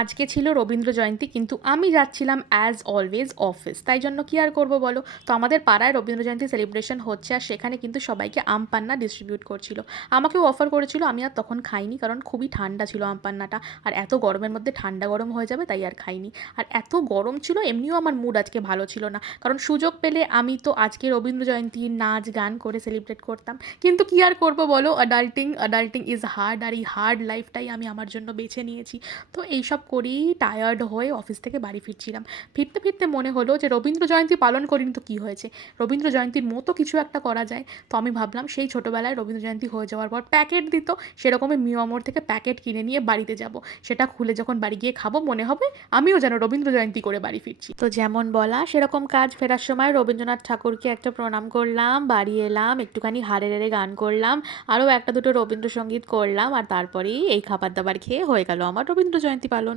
আজকে ছিল রবীন্দ্র জয়ন্তী, কিন্তু আমি যাচ্ছিলাম অ্যাজ অলওয়েজ অফিস। তাই জন্য কি আর করব বলো? তো আমাদের পাড়ায় রবীন্দ্র জয়ন্তী সেলিব্রেশন হচ্ছে, আর সেখানে কিন্তু সবাইকে আম পান্না ডিস্ট্রিবিউট করছিল। আমাকেও অফার করেছিল, আমি আর তখন খাইনি, কারণ খুবই ঠান্ডা ছিল আম পান্নাটা। আর এত গরমের মধ্যে ঠান্ডা গরম হয়ে যাবে, তাই আর খাইনি। আর এত গরম ছিল, এমনিও আমার মুড আজকে ভালো ছিল না, কারণ সুযোগ পেলে আমি তো আজকে রবীন্দ্র জয়ন্তীর নাচ গান করে সেলিব্রেট করতাম। কিন্তু কি আর করব বলো, অ্যাডাল্টিং অ্যাডাল্টিং ইজ হার্ড, আর এই হার্ড লাইফটাই আমি আমার জন্য বেছে নিয়েছি। তো এইসব করেই টায়ার্ড হয়ে অফিস থেকে বাড়ি ফিরছিলাম। ফিরতে ফিরতে মনে হলো যে রবীন্দ্র জয়ন্তী পালন করিনি তো কী হয়েছে, রবীন্দ্র জয়ন্তীর মতো কিছু একটা করা যায়। তো আমি ভাবলাম সেই ছোটোবেলায় রবীন্দ্র জয়ন্তী হয়ে যাওয়ার পর প্যাকেট দিত, সেরকমই মিয়ামোর থেকে প্যাকেট কিনে নিয়ে বাড়িতে যাব। সেটা খুলে যখন বাড়ি গিয়ে খাবো, মনে হবে আমিও যেন রবীন্দ্র জয়ন্তী করে বাড়ি ফিরছি। তো যেমন বলা সেরকম কাজ, ফেরার সময় রবীন্দ্রনাথ ঠাকুরকে একটা প্রণাম করলাম, বাড়ি এলাম, একটুখানি হাড়ে রেড়ে গান করলাম, আরও একটা দুটো রবীন্দ্রসঙ্গীত করলাম, আর তারপরেই এই খাবার দাবার খেয়ে হয়ে গেল আমার রবীন্দ্র জয়ন্তী পালন।